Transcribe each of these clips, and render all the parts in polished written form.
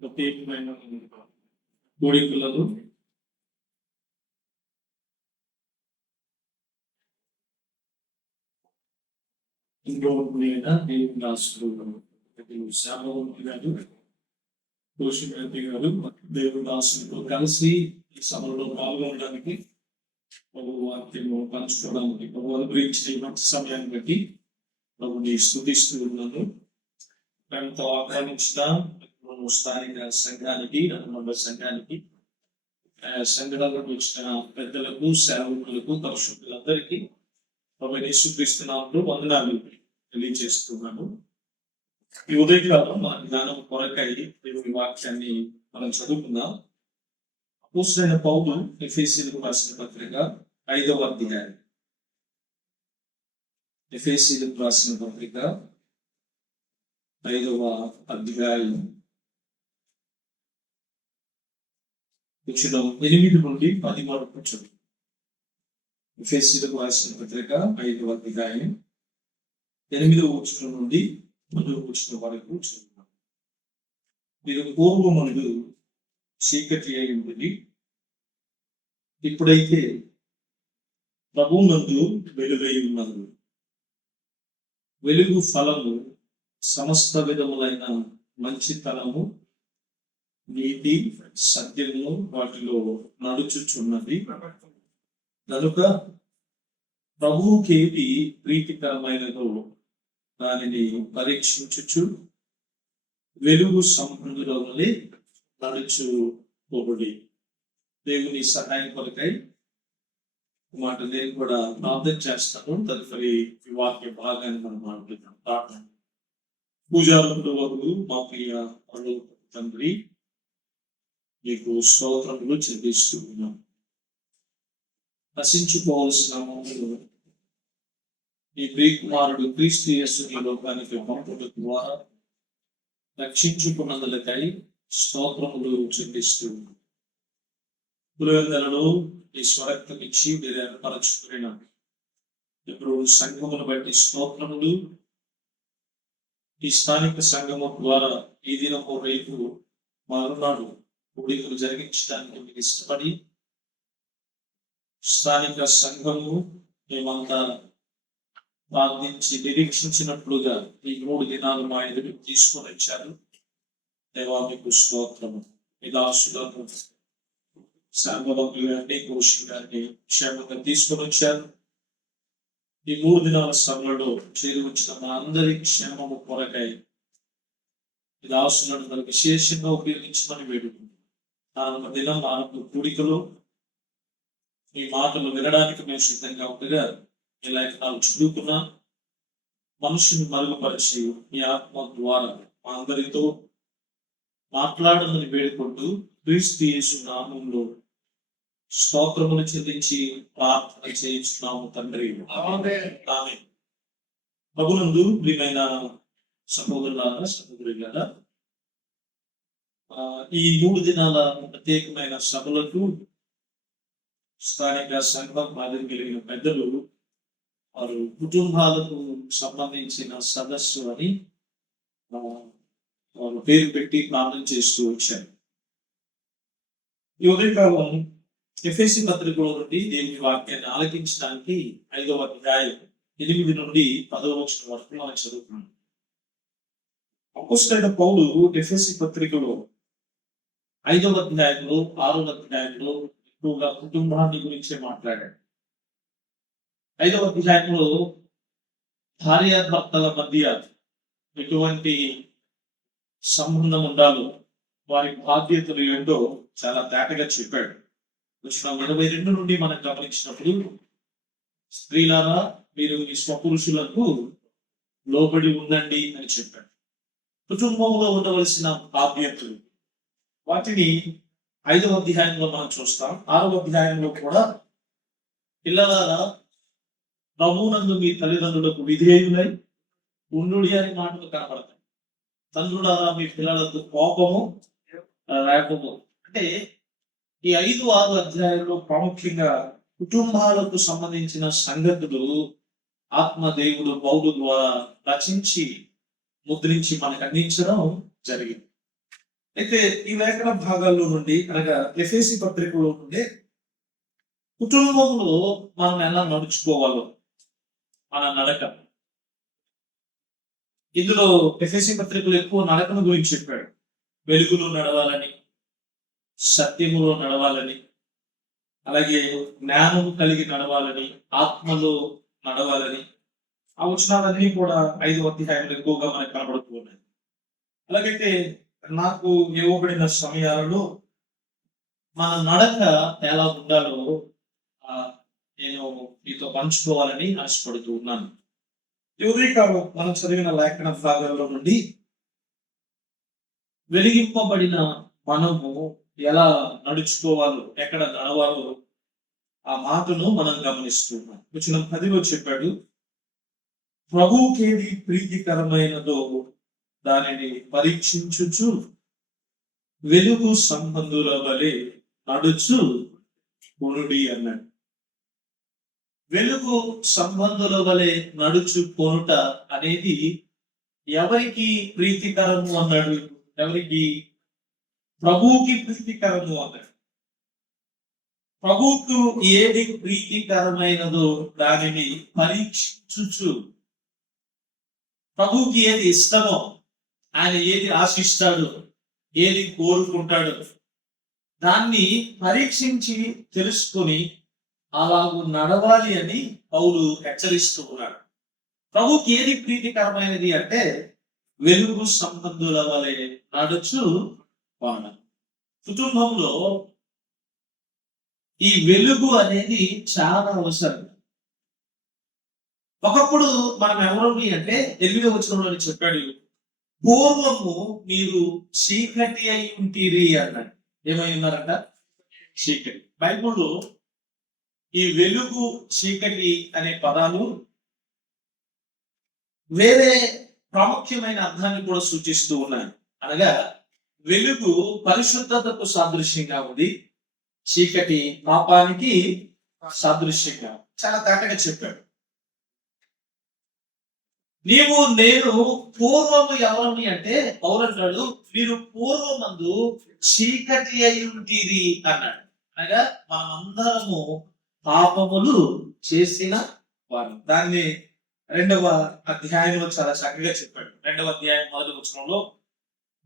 ప్రత్యేకమైన కోడికలలో ఇంకో దేవుని రాష్ట్రంలో శామవంతి గారు, కోశిమతి గారు దేవుని రాష్ట్రంతో కలిసి ఈ సభలో పాల్గొనడానికి వాక్యము పంచుకోవడానికి అనుగ్రహించిన మంచి సమయాన్ని బట్టి ప్రభుని స్తుతిస్తూ ఉన్నాను. ప్రేమతో ఆహ్వానించిన స్థానిక సంఘానికి, అనుబంధ సంఘానికి, సంఘాలకు వచ్చిన పెద్దలకు, సేవకులకు, పరిశుద్ధులందరికీ ప్రభుని యేసుక్రీస్తు వందనాలు తెలియజేస్తున్నాను. ఈ ఉదయకాలం మన జ్ఞానం కొరకై దేవుని వాక్యాన్ని మనం చదువుకుందాం. అపోస్తలుడైన పౌలు ఎఫెసీయులకు రాసిన పత్రిక 5వ అధ్యాయం. ఎఫెసీయులకు రాసిన పత్రిక 5వ అధ్యాయం 8 నుండి 10 వరకు చదువు. ఎఫెసీయులకు రాసిన పత్రిక 5వ అధ్యాయం 8వ వచనం నుండి 10వ వచనం వరకు చదువుతాం. మీరు పూర్వమందు చీకటి అయి ఉంటుంది, ఇప్పుడైతే ప్రభువునందు వెలుగై ఉన్నది. వెలుగు ఫలము సమస్త విధములైన మంచితనము, నీతి, సత్యము వాటిలో నడుచుచున్నది. కనుక ప్రభువుకేది ప్రీతికరమైనదో దానిని పరీక్షించుచు వెలుగు సంబంధుల వలె నడుచుకోబడి. దేవుని సహాయం కొరకై మాట నేను కూడా ప్రార్థన చేస్తాను. తదుపరి ఈ వాక్య భాగాన్ని మనం మాట్లాడుతాం. ప్రార్థన. పూజారుల వరకు మా ప్రియ తండ్రి, మీకు స్తోత్రములు చెల్లిస్తూ ఉన్నాం. నశించుకోవాల్సిన మమ్మల్ని ఈ ప్రియకుమారుడు క్రీస్తు యేసుని లోకానికి పంపుట ద్వారా రక్షించుకున్నందులకై స్తోత్రములు చెల్లిస్తూ పులివెందులలో ఈ స్వరక్తం ఇచ్చి మీరు ఏర్పరచుకున్న ఇప్పుడు సంఘమును బట్టి స్తోత్రములు. ఈ స్థానిక సంఘము ద్వారా ఈ దినము రేపు మరునాడు కూడికలు జరిగించడానికి మీకు ఇష్టపడి స్థానిక సంఘము మేమంతా ప్రార్థించి నిరీక్షించినట్లుగా ఈ 3 దినాలు మా ఎదురు తీసుకొని వచ్చారు. దేవా మీకు స్తోత్రము. మీ దాసులను శాంబవంతులు గారిని, కోశి గారిని క్షేమంగా తీసుకొని వచ్చారు. ఈ 3 దినాల సభలలో చేరి వచ్చిన మా అందరి క్షేమము కొరకై ఈ దాసులను విశేషంగా ఉపయోగించమని వేడుకుంటున్నాం. దినం ఆనంద కూడికలో ఈ మాటలు వినడానికి మేము సిద్ధంగా ఉండగా ఈ లేఖనాలు చదువుకున్నా మనుషుని మరుగుపరిచి ఈ ఆత్మ ద్వారా మా అందరితో మాట్లాడమని వేడుకుంటూ క్రీస్తు యేసు నామములో స్తోత్రములు చెల్లించి ప్రార్థన చేయించున్నాము తండ్రి. ఆమేన్. ప్రభునందు ప్రియమైన సహోదరులారా, సహోదరులారా, ఈ 3 దినాల ప్రత్యేకమైన సభలకు స్థానిక సంఘం మాదిరి కలిగిన పెద్దలు వారు కుటుంబాలకు సంబంధించిన సదస్సు అని వారు పేరు పెట్టి ప్రార్థన చేస్తూ వచ్చారు. ఈ ఉదయకాలం ఎఫెసీ పత్రికలో నుండి దేవుని వాక్యాన్ని ఆలకించడానికి 5వ అధ్యాయం 8 నుండి 10వ వచనం వరకు మనం చదువుతున్నాం. అపోస్తలుడైన పౌలు ఎఫెసీ పత్రికలో 5వ అధ్యాయంలో 6వ అధ్యాయంలో ఎక్కువగా కుటుంబాన్ని గురించి మాట్లాడాడు. 5వ అధ్యాయంలో భార్యాభర్తల మధ్య ఎటువంటి సంబంధం ఉండాలో, వారి బాధ్యతలు ఏంటో చాలా తేటగా చెప్పాడు. 22 నుండి మనం గమనించినప్పుడు, స్త్రీలారా మీరు మీ స్వపురుషులకు లోబడి ఉండండి అని చెప్పాడు. కుటుంబంలో ఉండవలసిన బాధ్యతలు, వాటిని 5వ అధ్యాయంలో మనం చూస్తాం. 6వ అధ్యాయంలో కూడా పిల్లలారా ప్రభువునందు మీ తల్లిదండ్రులకు విధేయులై ఉండుడి అని మాటలు కనపడతాయి. తండ్రులారా మీ పిల్లలకు కోపము రేపము. అంటే ఈ 5, 6 అధ్యాయంలో ప్రాముఖ్యంగా కుటుంబాలకు సంబంధించిన సంగతులు ఆత్మదేవుడు పౌలు ద్వారా రచించి ముద్రించి మనకు అందించడం జరిగింది. అయితే ఈ లేఖన భాగాల్లో నుండి అనగా ఎఫెసీ పత్రికలో నుండి కుటుంబంలో మనం ఎలా నడుచుకోవాలో మన నడక, ఇందులో ఎఫెసీ పత్రికలు ఎక్కువ నడకను గురించి చెప్పాడు. వెలుగులో నడవాలని, సత్యములో నడవాలని, అలాగే జ్ఞానం కలిగి నడవాలని, ఆత్మలో నడవాలని. ఆ వచనాలన్నీ కూడా 5వ అధ్యాయంలో ఎక్కువగా మనకు కనబడుతూ ఉన్నాయి. అలాగైతే నాకు ఇవ్వబడిన సమయాలలో మన నడక ఎలా ఉండాలో నేను మీతో పంచుకోవాలని ఆశపడుతూ ఉన్నాను. ఉదయకాలం మనం చదివిన లేఖన భాగాల్లో నుండి వెలిగింపబడిన మనము ఎలా నడుచుకోవాలో, ఎక్కడ నడవాలో ఆ మాటను మనం గమనిస్తున్నాం. వచనం 10లో చెప్పాడు, ప్రభువుకేది ప్రీతికరమైనదో దానిని పరీక్షించుచు వెలుగు సంబంధుల వలె నడుచు కొనుడి అన్నాడు. వెలుగు సంబంధుల వలె నడుచు కొనుట అనేది ఎవరికి ప్రీతికరము అన్నాడు? ఎవరికి? ప్రభువుకి ప్రీతికరము అన్నాడు. ప్రభువుకు ఏది ప్రీతికరమైనదో దానిని పరీక్షించుచు, ప్రభువుకి ఏది ఇష్టమో, ఆయన ఏది ఆశిస్తాడో, ఏది కోరుకుంటాడో దాన్ని పరీక్షించి తెలుసుకొని అలాగూ నడవాలి అని పౌలు హెచ్చరిస్తూ ఉన్నాడు. ప్రభువుకి ఏది ప్రీతికరమైనది అంటే వెలుగు సంబంధుల వలె నడుచు వాడ. కుటుంబంలో ఈ వెలుగు అనేది చాలా అవసరం. ఒకప్పుడు మనం ఎవరు అంటే 8వ వచనంలో చెప్పాడు, పూర్వము మీరు చీకటి అయి ఉంటిరి అన్నాడు. ఏమై ఉన్నారంట? చీకటి. బైబిల్లో ఈ వెలుగు, చీకటి అనే పదాలు వేరే ప్రాముఖ్యమైన అర్థాన్ని కూడా సూచిస్తూ ఉన్నాయి. అనగా వెలుగు పరిశుద్ధతకు సాదృశ్యంగా ఉంది, చీకటి పాపానికి సాదృశ్యంగా. చాలా తేటగా చెప్పాడు. నీవు నేను పూర్వము ఎవరిని అంటే పౌరంటాడు, మీరు పూర్వమందు చీకటి అయి ఉంటిరి అన్నాడు. అనగా మనమందరము పాపములు చేసిన వారు. దాన్ని 2వ అధ్యాయంలో చాలా చక్కగా చెప్పాడు. 2వ అధ్యాయం 1వ వచనంలో,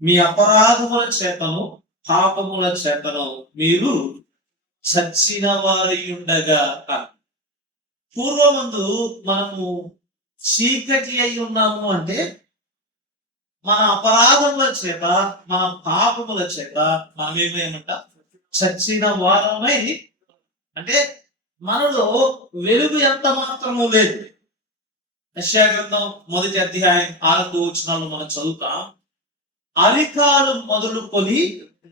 మీ అపరాధముల చేతను పాపముల చేతను మీరు చచ్చిన వారి ఉండగా. పూర్వమందు మనము చీకటి అయి ఉన్నాము అంటే మన అపరాధముల చేత, మన పాపముల చేత మనం ఏమేమంట చచ్చిన వారమై, అంటే మనలో వెలుగు ఎంత మాత్రము లేదు. యెషయా గ్రంథం 1వ అధ్యాయం 6వ వచనాల్లో మనం చదువుతాం, అరికాలు మొదలుకొని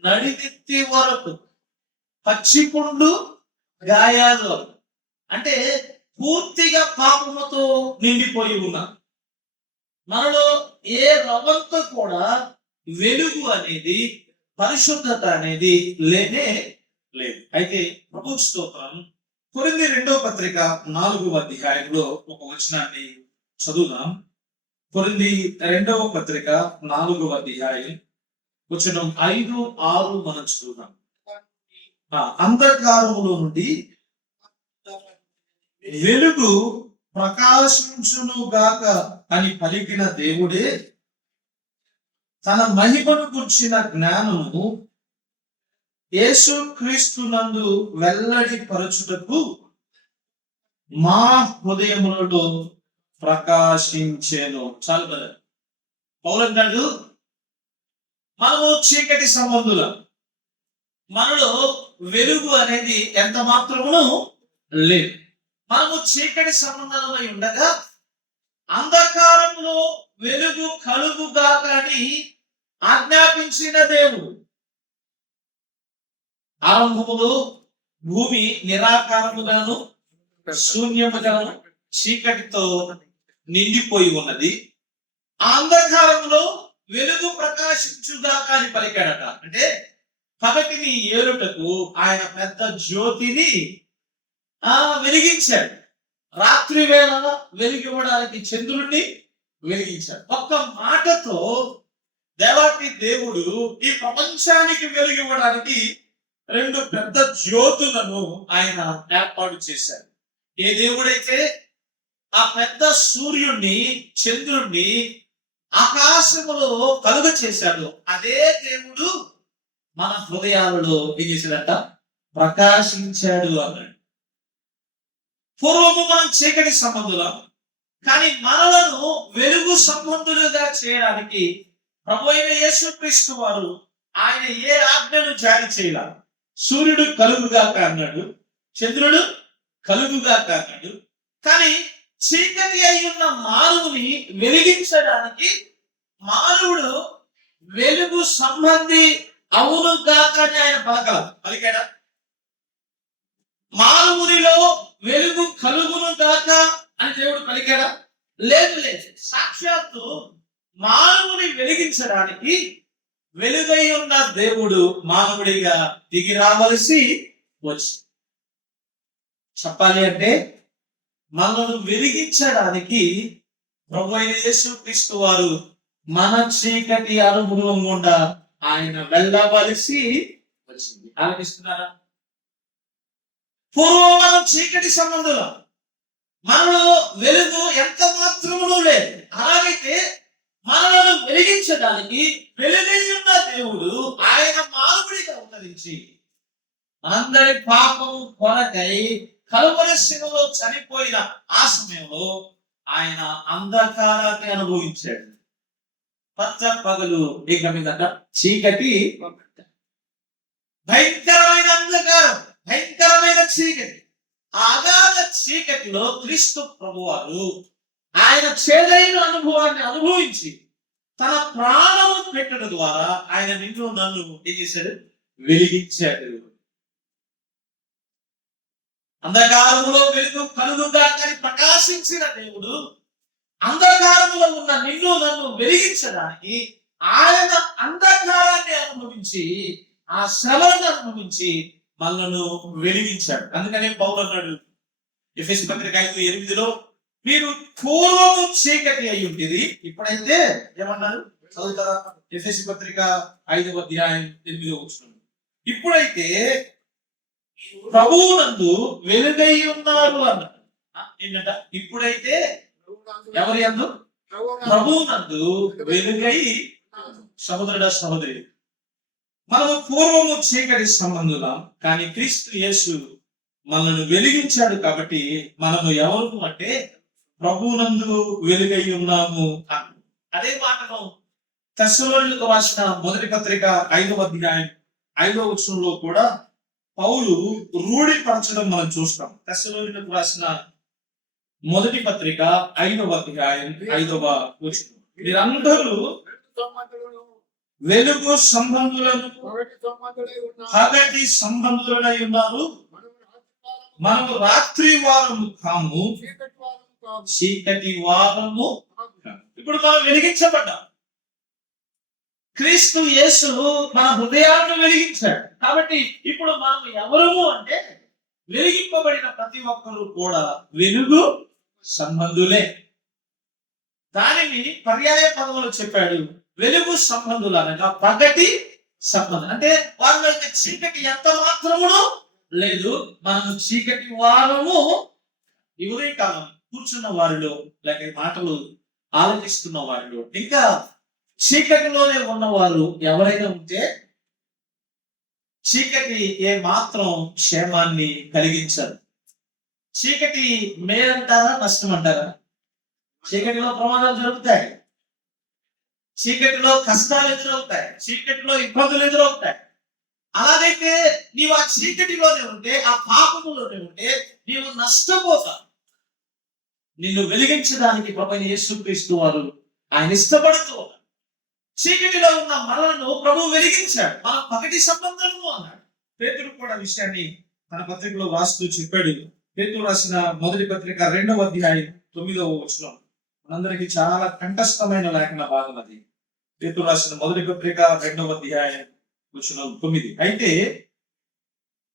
నడినెత్తి వరకు పచ్చిపుండు గాయాలు, అంటే పూర్తిగా పాపముతో నిండిపోయి ఉన్నాం. మనలో ఏ రవంతో కూడా వెలుగు అనేది, పరిశుద్ధత అనేది లేనే లేదు. అయితే ప్రభు స్తోత్రం. కొరింథీ 2వ పత్రిక 4వ అధ్యాయంలో ఒక వచనాన్ని చదువుదాం. కొరింథీ 2వ పత్రిక 4వ అధ్యాయం వచనం 5, 6 మనం చదువుదాం. అంధకారములో నుండి వెలుగు ప్రకాశించును గాక అని పలికిన దేవుడే తన మహిమను గుర్చిన జ్ఞానము యేసుక్రీస్తునందు వెల్లడి పరచుటకు మా హృదయములలో ప్రకాశించెను. చాలు కదా. పౌలు అంటాడు, మనము చీకటి సంబంధులం, మనలో వెలుగు అనేది ఎంత మాత్రమును లేదు. మనము చీకటి సంబంధమై ఉండగా అంధకారంలో వెలుగు కలుగుగా అని ఆజ్ఞాపించిన దేవుడు. ఆరంభములో భూమి నిరాకారముగాను శూన్యముగాను చీకటితో నిండిపోయి ఉన్నది. అంధకారంలో వెలుగు ప్రకాశించుగాక అని పలికాడట. అంటే పగటిని ఏలుటకు ఆయన పెద్ద జ్యోతిని వెలిగించాడు. రాత్రి వేళ వెలిగివ్వడానికి చంద్రుడిని వెలిగించాడు. ఒక్క మాటతో దేవాతి దేవుడు ఈ ప్రపంచానికి వెలిగివ్వడానికి రెండు పెద్ద జ్యోతులను ఆయన ఏర్పాటు చేశారు. ఏ దేవుడైతే ఆ పెద్ద సూర్యుడిని చంద్రుణ్ణి ఆకాశములో కలుగ చేశాడు, అదే దేవుడు మన హృదయాలలో ఏం చేశాడట? ప్రకాశించాడు అన్నాడు. పూర్వము మనం చీకటి సంబంధులం, కానీ మనలను వెలుగు సంబంధులుగా చేయడానికి ప్రభు అయిన యేసుక్రీస్తు వారు ఆయన ఏ ఆజ్ఞను జారీ చేయాల. సూర్యుడు కలుగుగాక అన్నాడు, చంద్రుడు కలుగుగాక అన్నాడు. కానీ చీకటి అయి ఉన్న మానవుని వెలిగించడానికి మానవుడు వెలుగు సంబంధి అవును గాక అని ఆయన పలికాడా? మానవునిలో వెలుగు కలుగును గాక అని దేవుడు పలికాడా? లేదు లేదు. సాక్షాత్తు మానవుని వెలిగించడానికి వెలుగై ఉన్న దేవుడు మానవుడిగా దిగి రావలసి వచ్చి, చెప్పాలి అంటే మనను వెలిగించడానికి ప్రభు అయిన యేసుక్రీస్తు వారు మన చీకటి అనుభవం గుండా ఆయన వెళ్ళవలసి వచ్చింది. ఆలోచిస్తున్నారా? పూర్వం మనం చీకటి సంబంధులం, మనలో వెలుగు ఎంత మాత్రమును లేదు. అలాగైతే మనలను వెలిగించడానికి వెలుగై ఉన్న దేవుడు ఆయన మానవుడిగా అవతరించి అందరి పాపం కొరకై కలువరి శిలువలో చనిపోయిన ఆ సమయంలో ఆయన అంధకారాన్ని అనుభవించాడు. పచ్చ పగలు ఇక మీదట చీకటి, భయంకరమైన అంధకారం, భయంకరమైన చీకటి. అగాధ చీకటిలో క్రీస్తు ప్రభువారు ఆయన చేదైన అనుభవాన్ని అనుభవించి తన ప్రాణము పెట్టడం ద్వారా ఆయన నిన్ను నన్ను ఏం చేశాడు? వెలిగించాడు. అంధకారములో వెలుగు కలుగుగా కానీ ప్రకాశించిన దేవుడు అంధకారములో ఉన్న నిన్ను నన్ను వెలిగించడానికి ఆయన అంధకారాన్ని అనుభవించి ఆ శ్రమను అనుభవించి మనను వెలిగించాడు. అందుకనే పౌలు అన్నాడు ఎఫెసీ పత్రిక 5:8, మీరు పూర్వము చీకటి అయి ఉంటుంది, ఇప్పుడైతే ఏమన్నారు? చదువుతారా? ఎఫెసీ పత్రిక 5:8. ఇప్పుడైతే ప్రభువునందు వెలుగై ఉన్నారు అన్నాడు. ఏంటంట? ఇప్పుడైతే ఎవరి యందు? ప్రభువునందు వెలుగై. సహోదరుడా సహోదరి, మనము పూర్వము చీకటి సంబంధులం, కానీ క్రీస్తు యేసు మనల్ని వెలిగించాడు. కాబట్టి మనము ఎవరు అంటే ప్రభువునందు వెలుగై ఉన్నాము. అదే మాటను తెస్సలోనికీయులకు రాసిన మొదటి పత్రిక 5:5 కూడా పౌలు రూఢిపరచడం మనం చూస్తాం. తెస్సలోనికీయులకు రాసిన మొదటి పత్రిక 5:5. మీరందరూ వెలుగు సంబంధులను పగటి సంబంధులై ఉన్నారు, మనము రాత్రి వారము కాము, చీకటి వారము. ఇప్పుడు మనం వెలిగించబడ్డాం. క్రీస్తు యేసు మన హృదయాలను వెలిగించాడు. కాబట్టి ఇప్పుడు మనం ఎవరము అంటే వెలిగింపబడిన ప్రతి ఒక్కరు కూడా వెలుగు సంబంధులే. దానిని పర్యాయ పదములు చెప్పాడు. వెలుగు సంబంధులు అనగా పగటి సంబంధం. అంటే వాళ్ళ చీకటి ఎంత మాత్రమును లేదు. మనం చీకటి వారము. ఈ ఉదయకాలం కూర్చున్న వారిలో, లేక మాటలు ఆలోచిస్తున్న వారిలో, ఇంకా చీకటిలోనే ఉన్నవారు ఎవరైనా ఉంటే చీకటి ఏ మాత్రం క్షేమాన్ని కలిగించదు. చీకటి మేలంటారా నష్టం అంటారా? చీకటిలో ప్రమాదాలు జరుగుతాయి, చీకటిలో కష్టాలు ఎదురవుతాయి, చీకటిలో ఇబ్బందులు ఎదురవుతాయి. అలాగైతే నీవు ఆ చీకటిలోనే ఉంటే, ఆ పాపములోనే ఉంటే నీవు నష్టపోతావు. నిన్ను వెలిగించడానికి ప్రభువైన యేసుక్రీస్తు వారు ఆయన ఇష్టపడుతూ చీకటిలో ఉన్న మనలను ప్రభు వెలిగించాడు. మన పగటి సంబంధము అన్నాడు. పేతురు కూడా విషయాన్ని తన పత్రికలో రాస్తూ చెప్పాడు. పేతురు రాసిన మొదటి పత్రిక 2:9 మనందరికీ చాలా కంఠస్థమైన లేఖన భాగం అది. పేతురు రాసిన మొదటి పత్రిక 2:9. అయితే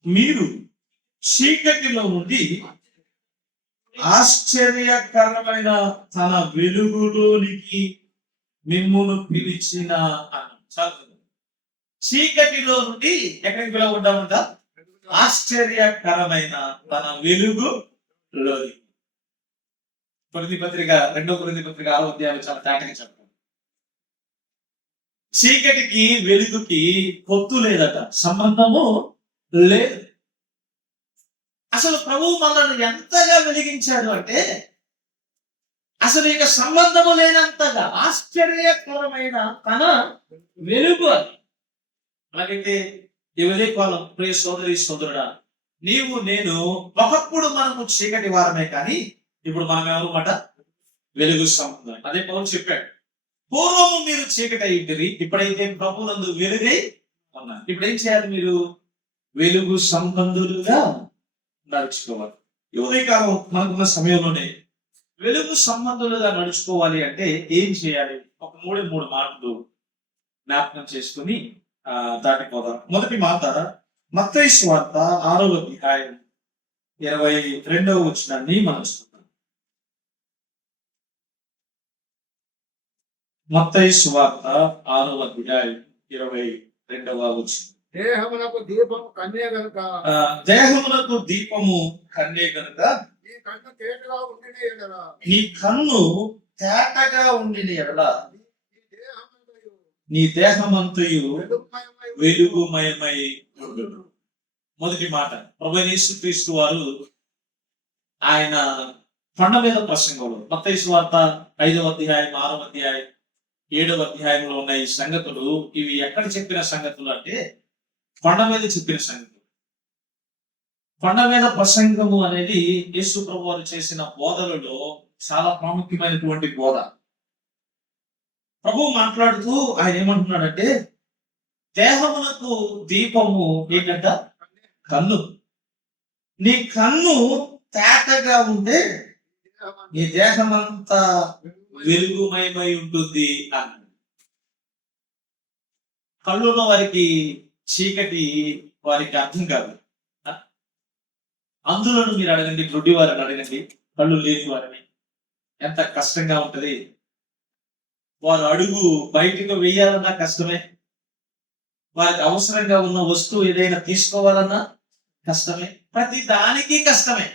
మీరు చీకటిలో నుండి ఆశ్చర్యకరమైన తన వెలుగులోనికి మిమ్మును పిలిచిన చీకటిలో నుండి ఎక్కడికి పిలవబడ్డామంట? ఆశ్చర్యకరమైన తన వెలుగులోని. కొరింథీ పత్రిక 2 కొరింథీ పత్రిక 6వ అధ్యాయం చాలా తాటగా చెప్తాం. చీకటికి వెలుగుకి పొత్తు లేదట, సంబంధము లేదు. అసలు ప్రభువు మనల్ని ఎంతగా వెలిగించాడు అంటే అసలు ఇక సంబంధము లేనంతగా ఆశ్చర్యకరమైన తన వెలుగు అని. అలాగైతే ఎవరి కాలం ప్రియ సోదరి సోదరుడా, నీవు నేను ఒకప్పుడు మనము చీకటి వారమే, కానీ ఇప్పుడు మనం ఎవరు మాట? వెలుగు సంబంధం. అదే పౌలు చెప్పాడు, పూర్వము మీరు చీకటి అయ్యింది, ఇప్పుడైతే ప్రభువునందు వెలుగై ఉన్నారు. ఇప్పుడు ఏం చేయాలి? మీరు వెలుగు సంబంధులుగా నడుచుకోవాలి. ఈ కాలం మనకున్న సమయంలోనే వెలుగు సంబంధులుగా నడుచుకోవాలి అంటే ఏం చేయాలి? ఒక మూడు మాటలు జ్ఞాపకం చేసుకుని దాటికి పోదాం. మొదటి మాట మత్తయి సువార్త 6వ అధ్యాయం 22వ వచనాన్ని మనం చూద్దాం. మత్తయి సువార్త 6వ అధ్యాయం 22వ వచనం. దేహమునకు దీపము కన్యే గనుక నీ కన్ను తేటగా ఉండిన ఎడల నీ దేహమంతయు వెలుగుమయమై ఉండును. మొదటి మాట, ప్రభువైన యేసుక్రీస్తు వారు ఆయన కొండ మీద ప్రసంగంలో మత్తయి సువార్త 5వ అధ్యాయం 6వ అధ్యాయం 7వ అధ్యాయంలో ఉన్న ఈ సంగతులు, ఇవి ఎక్కడ చెప్పిన సంగతులు అంటే కొండ మీద చెప్పిన సంగతులు. కొండ మీద ప్రసంగము అనేది యేసు ప్రభు వారు చేసిన బోధలలో చాలా ప్రాముఖ్యమైనటువంటి బోధ. ప్రభు మాట్లాడుతూ ఆయన ఏమంటున్నాడంటే, దేహమునకు దీపము ఏంటంట? కన్ను. నీ కన్ను తేటగా ఉంటే నీ దేహమంతా వెలుగుమయమై ఉంటుంది అన్నాడు. కళ్ళున్న వారికి చీకటి వారికి అర్థం కాదు. అందులో మీరు అడగండి, గుడ్డి వారిని అడగండి, కళ్ళు లేని వారిని, ఎంత కష్టంగా ఉంటది. వారు అడుగు బయటకు వెయ్యాలన్నా కష్టమే, వారికి అవసరంగా ఉన్న వస్తువు ఏదైనా తీసుకోవాలన్నా కష్టమే, ప్రతి దానికి కష్టమే.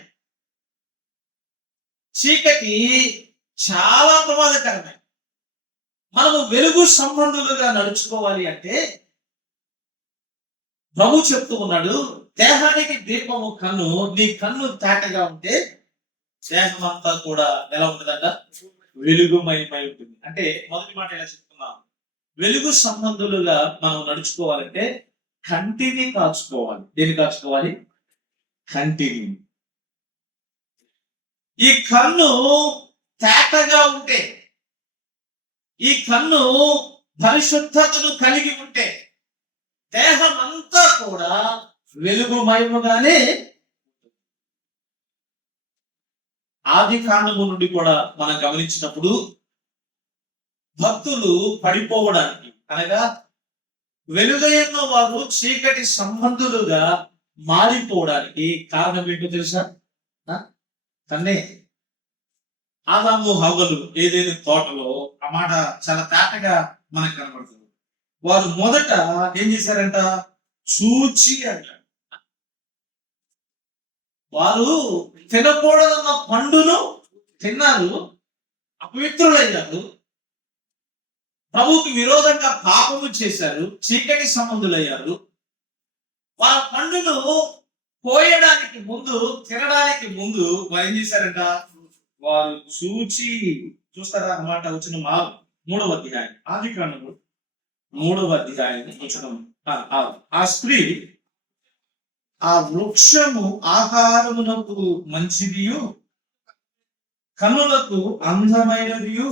చీకటి చాలా ప్రమాదకరమే. మనము వెలుగు సంబంధులుగా నడుచుకోవాలి అంటే ప్రభు చెప్తూ ఉన్నాడు, దేహానికి దీపము కన్ను. నీ కన్ను తేటగా ఉంటే దేహం అంతా కూడా ఎలా ఉంటుందంట? వెలుగుమయమై ఉంటుంది. అంటే మొదటి మాట ఎలా చెప్తున్నాం? వెలుగు సంబంధులుగా మనం నడుచుకోవాలంటే కంటిని కాచుకోవాలి. దేని కాచుకోవాలి? కంటిని. ఈ కన్ను తేటగా ఉంటే, ఈ కన్ను పరిశుద్ధతను కలిగి ఉంటే దేహం అంతా కూడా వెలుగుమయముగానే. ఆది కాండము నుండి కూడా మనం గమనించినప్పుడు భక్తులు పడిపోవడానికి, అనగా వెలుగైన వారు చీకటి సంబంధులుగా మారిపోవడానికి కారణం ఏంటో తెలుసా? కన్నే. ఆదాము హవ్వలు ఏదైనా తోటలో, ఆ మాట చాలా తేటగా మనకు కనబడుతుంది. వారు మొదట ఏం చేశారంట? చూచి అంట. వారు తినకూడదన్న పండును తిన్నారు, అపవిత్రులయ్యారు, ప్రభువుకి విరోధంగా పాపము చేశారు, చీకటి సంబంధులయ్యారు. వారి పండును కోయడానికి ముందు, తినడానికి ముందు వారు ఏం చేశారంట? వారు చూచి. చూస్తారా అన్నమాట. వచ్చిన 3వ అధ్యాయం, ఆది కాండము 3వ అధ్యాయం వచ్చిన ఆ స్త్రీ ఆ వృక్షము ఆహారమునకు మంచిదియు కన్నులకు అందమైనదియు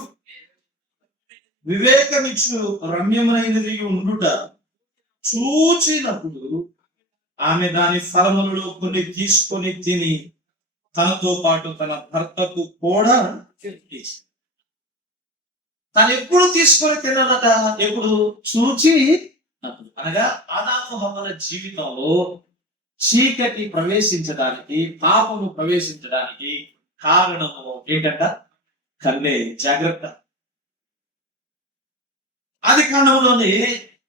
వివేకమిచ్చు రమ్యమైనది ఉండుట చూచినప్పుడు ఆమె దాని ఫలములలో కొన్ని తీసుకొని తిని తనతో పాటు తన భర్తకు కూడా తను ఎప్పుడు తీసుకొని తినదట? ఎప్పుడు? చూచి. అనగా ఆదాము హవ్వల జీవితంలో చీకటి ప్రవేశించడానికి, పాపము ప్రవేశించడానికి కారణము ఏంటంట? కన్నే. జాగ్రత్త. ఆది కాండంలోనే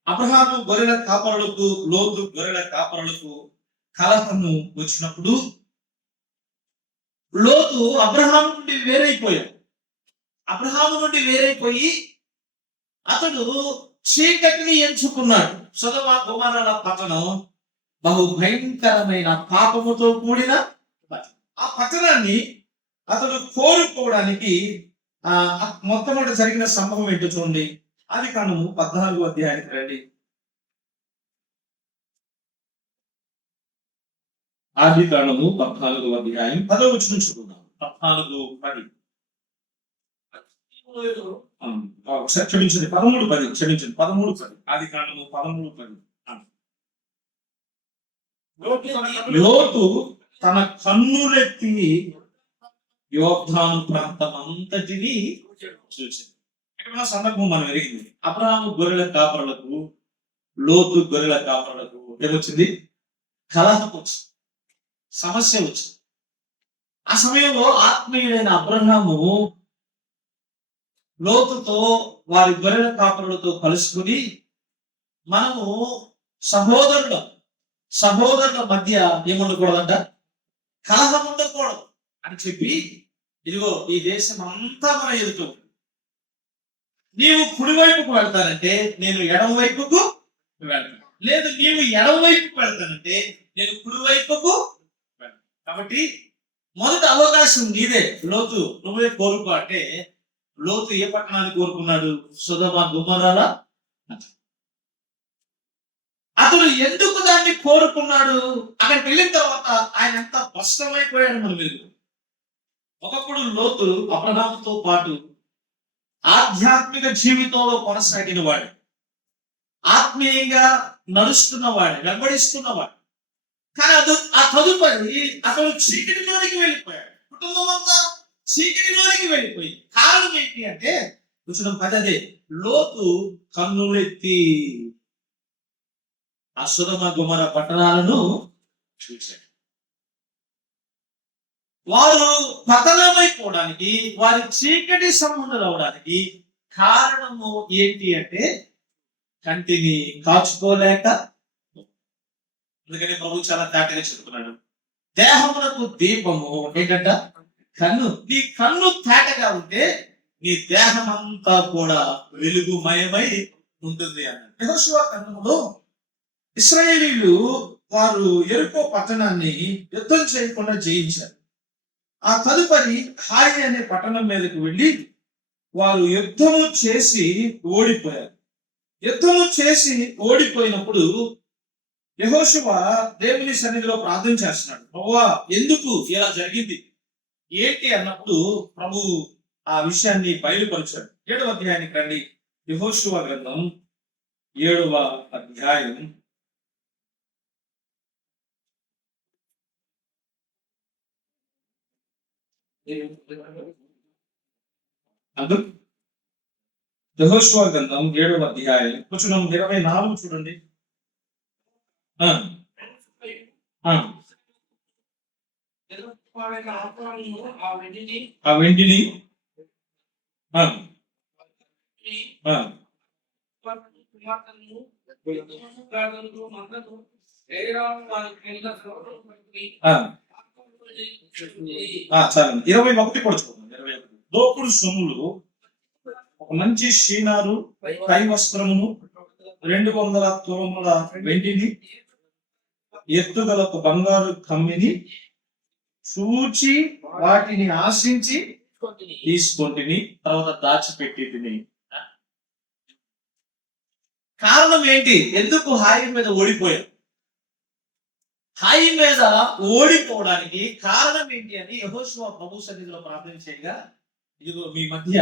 అబ్రహాము గొర్రెల కాపరులకు, లోతు గొర్రెల కాపరులకు కలహము వచ్చినప్పుడు లోతు అబ్రహాము నుండి వేరైపోయాడు. అబ్రహాము నుండి వేరైపోయి అతడు చీకటిని ఎంచుకున్నాడు. సొదొమ గొమొర్రాల పట్టణం బహు భయంకరమైన పాపముతో కూడిన పట్టణం. ఆ పట్టణాన్ని అతడు కోరుకోవడానికి మొట్టమొదటి జరిగిన సంభవం ఏంటో చూడండి. ఆది కాండము 14వ అధ్యాయానికి రండి. ఆది కాండము 14వ అధ్యాయం 10వ వచనం చదువుదాం. 14:10. క్షమించండి, 13:10. క్షమించండి, 13:10. ఆది కాండము 13:10. లోతు తన కన్నులెత్తి యోర్దాను ప్రాంతం అంతటిని చూసింది. ఇక్కడ సందర్భం మనం ఎరిగింది. అబ్రహాము గొర్రెల కాపరులకు, లోతు గొర్రెల కాపరులకు ఏమొచ్చింది? కలహం వచ్చింది, సమస్య వచ్చింది. ఆ సమయంలో ఆత్మీయుడైన అబ్రహాము లోతుతో, వారి గొర్రెల కాపరులతో కలుసుకుని, మనము సహోదరుల మధ్య ఏముండకూడదంట? కలహం ఉండకూడదు అని చెప్పి, ఇదిగో ఈ దేశం అంతా మన ఎదుట, నీవు కుడివైపుకు వెళ్తానంటే నేను ఎడమ వైపుకు వెళ్తాను, లేదు నీవు ఎడమ వైపుకు వెళ్తానంటే నేను కుడివైపుకు వెళ్తాను. కాబట్టి మొదటి అవకాశం నీదే. లోతు నువ్వే కోరుకో అంటే, లోతు ఏ పట్టణాన్ని కోరుకున్నాడు? సొదొమ గొమొర్రాల. అతడు ఎందుకు దాన్ని కోరుకున్నాడు? అక్కడికి వెళ్ళిన తర్వాత ఆయన ఎంత భ్రష్టమైపోయాడు మన మీద. ఒకప్పుడు లోతు అబ్రహాముతో పాటు ఆధ్యాత్మిక జీవితంలో కొనసాగిన వాడు, ఆత్మీయంగా నడుస్తున్నవాడు, వెంబడిస్తున్నవాడు. కానీ ఆ తదుపరి అతడు చీకటిలోనికి వెళ్ళిపోయాడు. కుటుంబం అంతా చీకటిలోనికి వెళ్ళిపోయి, కారణం ఏంటి అంటే వచనం 10. లోతు కన్నులెత్తి ఆ సొదొమ గొమొర్రా పట్టణాలను చూశాడు. వారు పతనమైపోవడానికి, వారి చీకటి సంబంధులు అవడానికి కారణము ఏంటి అంటే కంటిని కాచుకోలేక. అందుకని ప్రభు చాలా తేటగా చెప్తున్నాడు, దేహమునకు దీపము ఏంటంట? కన్ను. నీ కన్ను తేటగా ఉంటే నీ దేహం అంతా కూడా వెలుగుమయమై ఉంటుంది అన్నాడు. యెహోషువ గ్రంథంలో ఇశ్రాయేలీయులు వారు యెరికో పట్టణాన్ని యుద్ధం చేయకుండా జయించారు. ఆ తదుపరి హాయి అనే పట్టణం మీదకు వెళ్ళి వారు యుద్ధము చేసి ఓడిపోయారు. యుద్ధము చేసి ఓడిపోయినప్పుడు యెహోషువ దేవుని సన్నిధిలో ప్రార్థన చేస్తున్నాడు, ప్రభువా ఎందుకు ఇలా జరిగింది ఏంటి అన్నప్పుడు ప్రభు ఆ విషయాన్ని బయలుపరిచాడు. 7వ అధ్యాయానికి రండి. యెహోషువ గ్రంథం 7వ అధ్యాయం 7వ అధ్యాయం వచనం 24 చూడండి. ఆ వెండిని చాలు 21 కూడా చూడండి. 21 దోపుడు సొమ్ములు, ఒక మంచి షీనారు కై వస్త్రమును, 200 తులముల వెండిని, ఎత్తుగల ఒక బంగారు కమ్మిని చూచి వాటిని ఆశించి తీసుకొంటిని, తర్వాత దాచిపెట్టి. కారణం ఏంటి? ఎందుకు హాయి మీద ఓడిపోయారు? హాయి మీద ఓడిపోవడానికి కారణం ఏంటి అని యెహోషువ ప్రభు సన్నిధిలో ప్రార్థన చేయగా, ఇదిగో మీ మధ్య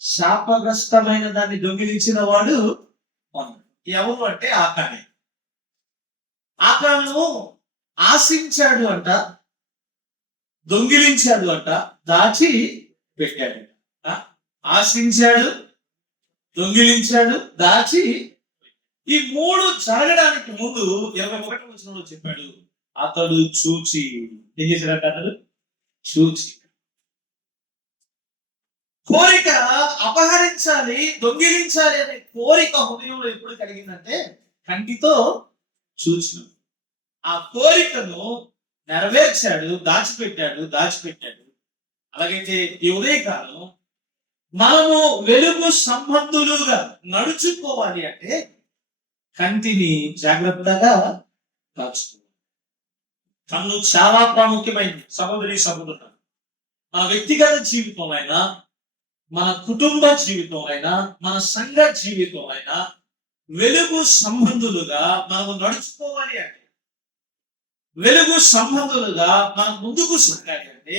శాపగ్రస్తమైన దాన్ని దొంగిలించిన వాడు ఎవరు అంటే ఆకానే. ఆకాను ఆశించాడు అంట, దొంగిలించాడు అంట, దాచి పెట్టాడు. ఆశించాడు, దొంగిలించాడు, దాచి. ఈ మూడు జరగడానికి ముందు 21వ వచనంలో చెప్పాడు, అతడు చూచి ఏం చేశాడంట? అతడు చూచి. కోరిక అపహరించాలి, దొంగిలించాలి అనే కోరిక హృదయంలో ఎప్పుడు కలిగిందంటే కంటితో చూసిన. ఆ కోరికను నెరవేర్చాడు, దాచిపెట్టాడు. అలాగైతే ఈ ఉదయకాలం మనము వెలుగు సంబంధులుగా నడుచుకోవాలి అంటే కంటిని జాగ్రత్తగా కాచుకోవాలి. కన్ను చాలా ప్రాముఖ్యమైనది సహోదరుడు. మన వ్యక్తిగత జీవితంలో అయినా, మన కుటుంబ జీవితంలో అయినా, మన సంఘ జీవితంలో అయినా వెలుగు సంబంధులుగా మనము నడుచుకోవాలి అంటే, వెలుగు సంబంధులుగా మనం ముందుకు సాగాలి అంటే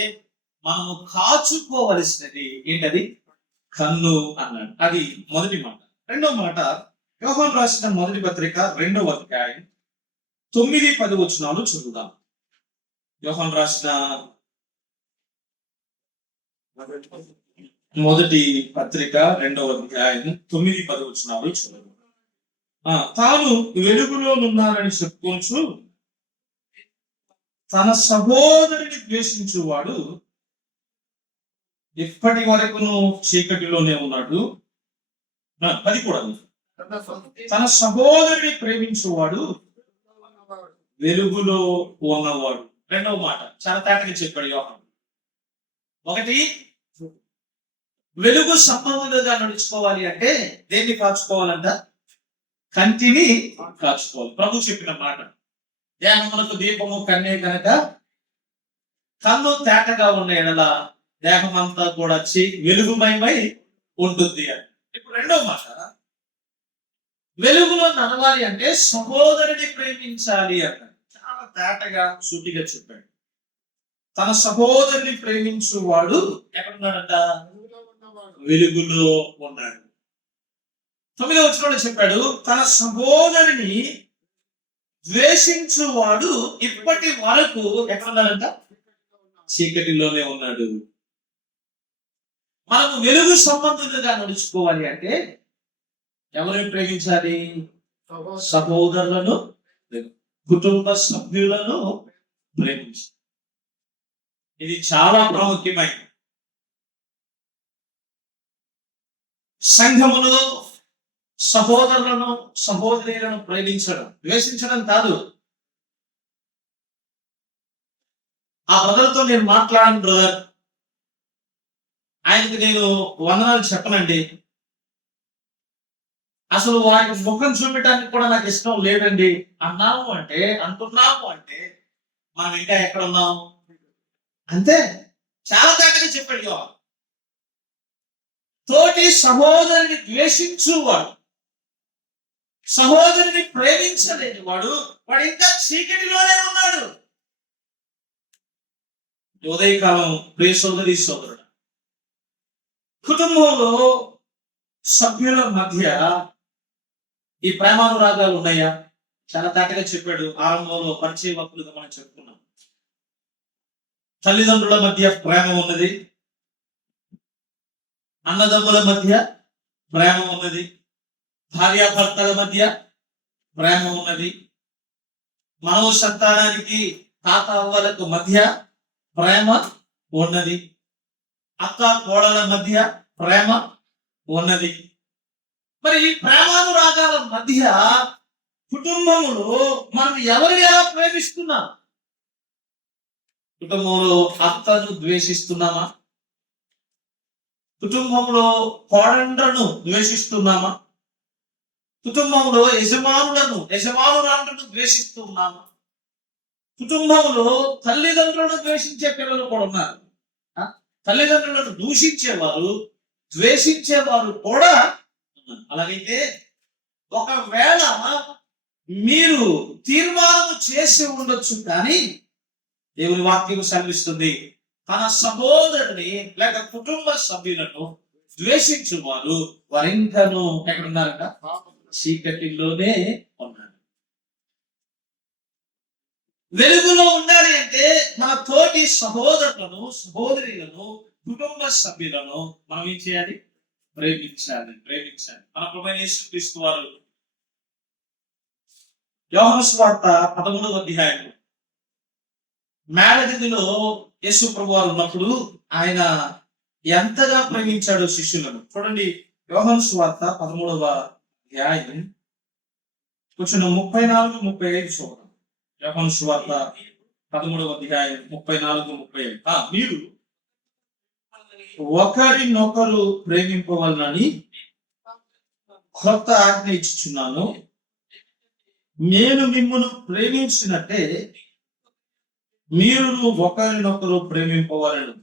మనము కాచుకోవలసినది ఏంటది? కన్ను అన్నాడు. అది మొదటి మాట. రెండో మాట, యోహాను రాసిన మొదటి పత్రిక 2వ అధ్యాయం 9-10 వచనాలు చదువుదాం. యోహాను రాసిన మొదటి పత్రిక 2వ అధ్యాయం 9-10 వచనాలు చదువుదాం. తాను వెలుగులోనున్నానని చెప్పుకొంచు తన సహోదరుని ద్వేషించువాడు ఇప్పటి వరకును చీకటిలోనే ఉన్నాడు. 10 కూడా, తన సహోదరుని ప్రేమించువాడు వెలుగులో ఉన్నవాడు. రెండవ మాట చాలా తేటగా చెప్పాడు యోహాను. ఒకటి, వెలుగు సంబంధులుగా నడుచుకోవాలి అంటే దేన్ని కాచుకోవాలంట? కంటిని కాచుకోవాలి. ప్రభు చెప్పిన మాట, దేహమునకు దీపము కన్నే కనుక కన్ను తేటగా ఉన్న ఎడల దేహం అంతా కూడా వెలుగుమయమై ఉంటుంది అని. ఇప్పుడు రెండవ మాట, వెలుగులో నడవాలి అంటే సహోదరుని ప్రేమించాలి అన్నాడు. చాలా తేటగా సూటిగా చెప్పాడు. తన సహోదరుని ప్రేమించువాడు ఎక్కడున్నాడంట? వెలుగులో ఉన్నాడు. 9వ వచనంలో చెప్పాడు, తన సహోదరుని ద్వేషించువాడు ఇప్పటి వరకు ఎక్కడున్నాడంట? చీకటిలోనే ఉన్నాడు. మనము వెలుగు సంబంధులుగా నడుచుకోవాలి అంటే ఎవరిని ప్రేమించాలి? సహోదరులను, కుటుంబ సభ్యులను ప్రేమించాలి. ఇది చాలా ప్రాముఖ్యమైనది. సంఘములో సహోదరులను, సహోదరులను ప్రేమించడం, ద్వేషించడం కాదు. ఆ బ్రదర్తో నేను మాట్లాడాను బ్రదర్, ఆయనకి నేను వందనాలు చెప్పనండి, అసలు వారికి ముఖం చూపించడానికి కూడా నాకు ఇష్టం లేదండి అంటున్నాము అంటే మనం ఇంకా ఎక్కడ ఉన్నాము? అంతే. చాలా తేటగా చెప్పాడు యోహాను. తోటి సహోదరుని ద్వేషించువాడు, సహోదరుని ప్రేమించలేని వాడు ఇంకా చీకటిలోనే ఉన్నాడు. ఉదయకాలం ప్రియ సోదరుడు, కుటుంబంలో సభ్యుల మధ్య ఈ ప్రేమానురాగాలు ఉన్నాయా? చాలా తేటగా చెప్పాడు. ఆరంభంలో పరిచయ వక్తులుగా మనం చెప్పుకున్నాం. తల్లిదండ్రుల మధ్య ప్రేమ ఉన్నది, అన్నదమ్ముల మధ్య ప్రేమ ఉన్నది, భార్యాభర్తల మధ్య ప్రేమ ఉన్నది, మనవ సంతానానికి తాత అవ్వలకు మధ్య ప్రేమ ఉన్నది, అక్క కోడల మధ్య ప్రేమ ఉన్నది. మరి ఈ ప్రేమానురాగాల మధ్య కుటుంబంలో మనం ఎవరిని ఎలా ప్రేమిస్తున్నాం? కుటుంబంలో అత్తను ద్వేషిస్తున్నామా? కుటుంబంలో కోడండ్రను ద్వేషిస్తున్నామా? కుటుంబంలో యజమానులను ద్వేషిస్తున్నామా? కుటుంబంలో తల్లిదండ్రులను ద్వేషించే పిల్లలు కూడా ఉన్నారు. తల్లిదండ్రులను దూషించేవారు, ద్వేషించేవారు కూడా ఉన్నారు. అలాగైతే ఒకవేళ మీరు తీర్మానం చేసి ఉండొచ్చు, కానీ దేవుని వాక్యం సెలవిస్తుంది, తన సహోదరుని లేక కుటుంబ సభ్యులను ద్వేషించువారు వారింకను ఎక్కడున్నారట? చీకటిలోనే ఉన్నారు. వెలుగులో ఉండాలి అంటే మన తోటి సహోదరులను, సహోదరులను, కుటుంబ సభ్యులను మనం ఏం చేయాలి? ప్రేమించాలి. మన ప్రభువైన యేసుక్రీస్తు వారు యోహాను సువార్త 13వ అధ్యాయం మేడగదిలో యేసు ప్రభువారు ఉన్నప్పుడు ఆయన ఎంతగా ప్రేమించాడో శిష్యులను చూడండి. యోహాను సువార్త 13వ అధ్యాయం కొంచెం 34-35 చూద్దాం. యోహాను సువార్త 13వ అధ్యాయం 34-35. మీరు ఒకరినొకరు ప్రేమింపవలనని కొత్త ఆజ్ఞ ఇచ్చుచున్నాను. నేను మిమ్మును ప్రేమించినట్టే మీరు ఒకరినొకరు ప్రేమింపవలను.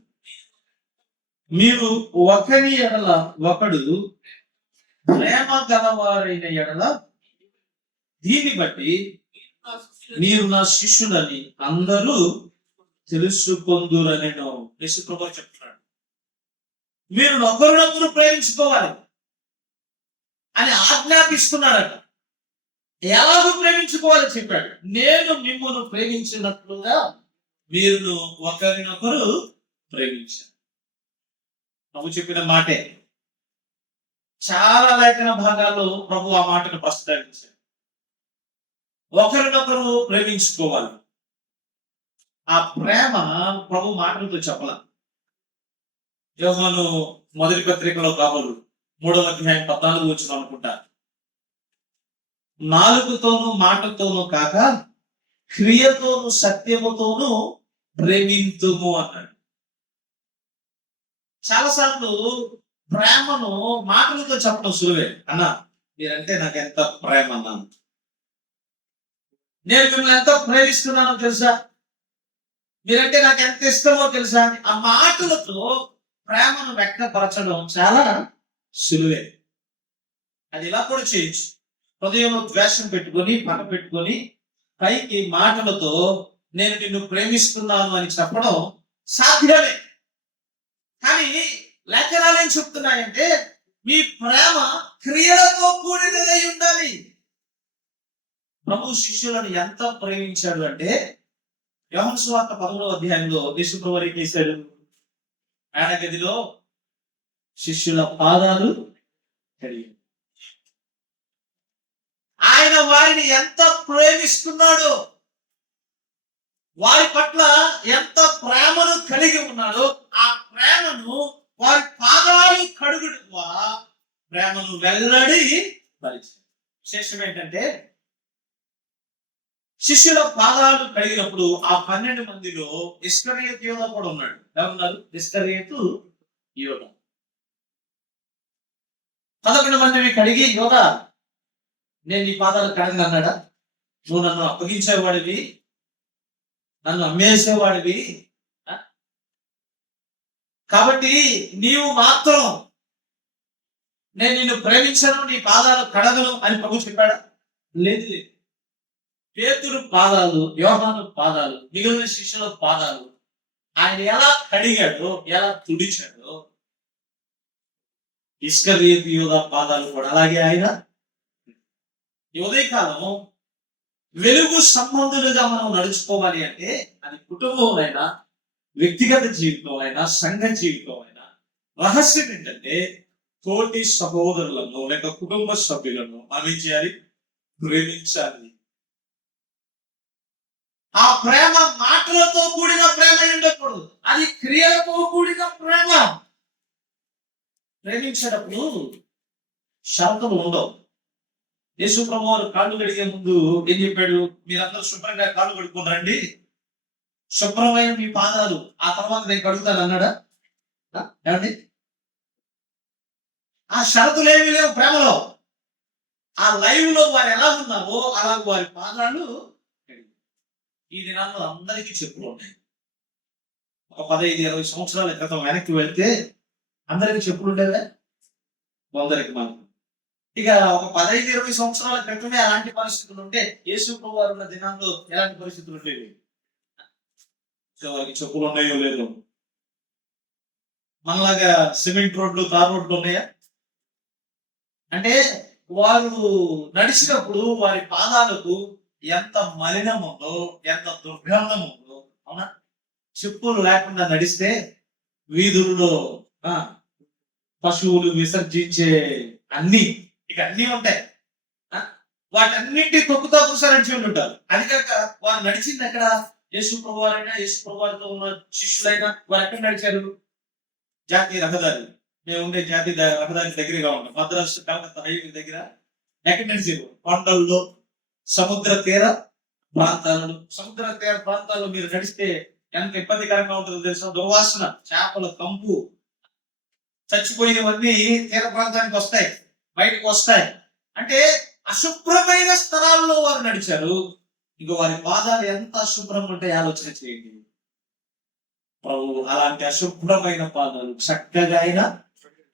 మీరు ఒకరి ఎడల ఒకడు ప్రేమ గలవారైన ఎడల దీన్ని బట్టి మీరు నా శిష్యులని అందరూ తెలుసుకొందురని యేసు ప్రభువు చెప్తున్నాడు. మీరు ఒకరినొకరు ప్రేమించుకోవాలి అని ఆజ్ఞాపిస్తున్నాడట. ఎలాగూ ప్రేమించుకోవాలి చెప్పాడు. నేను మిమ్మల్ని ప్రేమించినట్లుగా మీరు ఒకరినొకరు ప్రేమించారు. ప్రభు చెప్పిన మాటే. చాలా లేఖన భాగాల్లో ప్రభు ఆ మాటను ప్రస్తావించారు. ఒకరినొకరు ప్రేమించుకోవాలి. ఆ ప్రేమ ప్రభు మాటలతో చెప్పాల. యోహాను మొదటి పత్రికలో కాబోలు 3వ అధ్యాయం 14 వచ్చిన అనుకుంటా. నాలుగుతోనూ మాటతోనూ కాక క్రియతోనూ సత్యముతోనూ ప్రేమింతుము అన్నాడు. చాలాసార్లు ప్రేమను మాటలతో చెప్పడం సులువే. అన్నా మీరంటే నాకు ఎంత ప్రేమ అన్నాను, నేను మిమ్మల్ని ఎంత ప్రేమిస్తున్నానో తెలుసా, మీరంటే నాకు ఎంత ఇష్టమో తెలుసా అని ఆ మాటలతో ప్రేమను వ్యక్తపరచడం చాలా సులువే. అది ఇలా కూడా చేయొచ్చు. హృదయంలో ద్వేషం పెట్టుకొని పగ పెట్టుకొని పైకి మాటలతో నేను నిన్ను ప్రేమిస్తున్నాను అని చెప్పడం సాధ్యమే. కానీ లేఖనాలు ఏం చెప్తున్నాయంటే మీ ప్రేమ క్రియలతో కూడినదై ఉండాలి. ప్రభు శిష్యులను ఎంత ప్రేమించాడు అంటే యోహాను సువార్త 13వ అధ్యాయంలో యేసు ప్రభువు ఏం చేశాడు? మేడగదిలో శిష్యుల పాదాలు కడిగాడు. ఆయన వారిని ఎంత ప్రేమిస్తున్నాడో, వారి పట్ల ఎంత ప్రేమను కలిగి ఉన్నాడో ఆ ప్రేమను వారి పాదాలు కడుగుడు ద్వారా ప్రేమను వెల్లడి పరిచాడు. విశేషం ఏంటంటే శిష్యుల పాదాలు కడిగినప్పుడు ఆ 12 మందిలో ఇస్కరియోతు యోధ కూడా ఉన్నాడు. ఎవరున్నారు? ఇస్కరియోతు యోధ. 11 మందిని కడిగి, యోధ నేను నీ పాదాలు కడిగిన అన్నాడా? నువ్వు నన్ను అప్పగించేవాడివి, నన్ను అమ్మేసేవాడివి, కాబట్టి నీవు మాత్రం నేను నిన్ను ప్రేమించను, నీ పాదాలు కడగను అని ప్రభు చెప్పాడా? లేదు. పేతురు పాదాలు, యోహాను పాదాలు, మిగిలిన శిష్యుల పాదాలు ఆయన ఎలా కడిగాడో, ఎలా తుడిచాడో ఇస్కరియోతు యోధ పాదాలు కూడా అలాగే ఆయన. ఈ ఉదయకాలం వెలుగు సంబంధులుగా మనం నడుచుకోవాలి అంటే అది కుటుంబం అయినా, వ్యక్తిగత జీవితం అయినా, సంఘ జీవితం అయినా, రహస్యం ఏంటంటే తోటి సహోదరులను లేక కుటుంబ సభ్యులను మనం ఏం చేయాలి? ప్రేమించాలి. ఆ ప్రేమ మాటలతో కూడిన ప్రేమ ఉండకూడదు, అది క్రియలతో కూడిన ప్రేమ. ప్రేమించేటప్పుడు షరతులు ఉండవు. యేసు ప్రభువు వారు కాళ్ళు కడిగే ముందు ఏం చెప్పాడు? మీరందరూ శుభ్రంగా కాళ్ళు కడుక్కొని రండి, శుభ్రమైన మీ పాదాలు ఆ తర్వాత నేను కడుగుతాను అన్నాడా? ఏమండి? ఆ షరతులు ఏమీ లేవు ప్రేమలో. ఆ లైవ్ లో వారు ఎలా ఉన్నారో అలా వారి పాదాలు. ఈ దినాల్లో అందరికీ చెప్పులు ఉన్నాయి. ఒక 15-20 సంవత్సరాల క్రితం వెనక్కి వెళ్తే అందరికి చెప్పులు ఉండేవే, కొందరికి మనం. ఇక ఒక 15-20 సంవత్సరాల క్రితమే అలాంటి పరిస్థితులు ఉంటే యేసు ప్రభువు వారు ఉన్న దినాల్లో ఎలాంటి పరిస్థితులు ఉండేవి? వారికి చెప్పులు ఉన్నాయో లేదో. మనలాగా సిమెంట్ రోడ్లు, తార్ రోడ్లు ఉన్నాయా? అంటే వారు నడిచినప్పుడు వారి పాదాలకు ఎంత మలినం ఉందో, ఎంత దుర్గంధం ఉందో. అవునా? చెప్పులు లేకుండా నడిస్తే వీధుల్లో పశువులు విసర్జించే అన్ని, ఇక అన్ని ఉంటాయి. వాటన్నింటి తొక్కుతా ఒకసారి నడిచి ఉంటారు. అది కాక వారు నడిచింది ఎక్కడ? యేసు ప్రభు వారైనా యేసు ప్రభు వారితో ఉన్న శిష్యులైనా వారు ఎక్కడ నడిచారు? జాతీయ రహదారి. మేము ఉండే జాతీయ రహదారి దగ్గరగా ఉంటాం. మద్రాసు కలకత్తా హైవే దగ్గర ఎక్కడ నడిచారు? కొండల్లో, సముద్ర తీర ప్రాంతాలలో. సముద్ర తీర ప్రాంతాల్లో మీరు నడిస్తే ఎంత ఇబ్బందికరంగా ఉంటుందో తెలుసా? దుర్వాసన, చేపల కంపు, చచ్చిపోయినవన్నీ తీర ప్రాంతానికి వస్తాయి, బయటకు వస్తాయి. అంటే అశుభ్రమైన స్థలాల్లో వారు నడిచారు. ఇంక వారి పాదాలు ఎంత అశుభ్రం ఉంటే ఆలోచన చేయండి. ప్రభు అలాంటి అశుభ్రమైన పాదాలు చక్కగా అయినా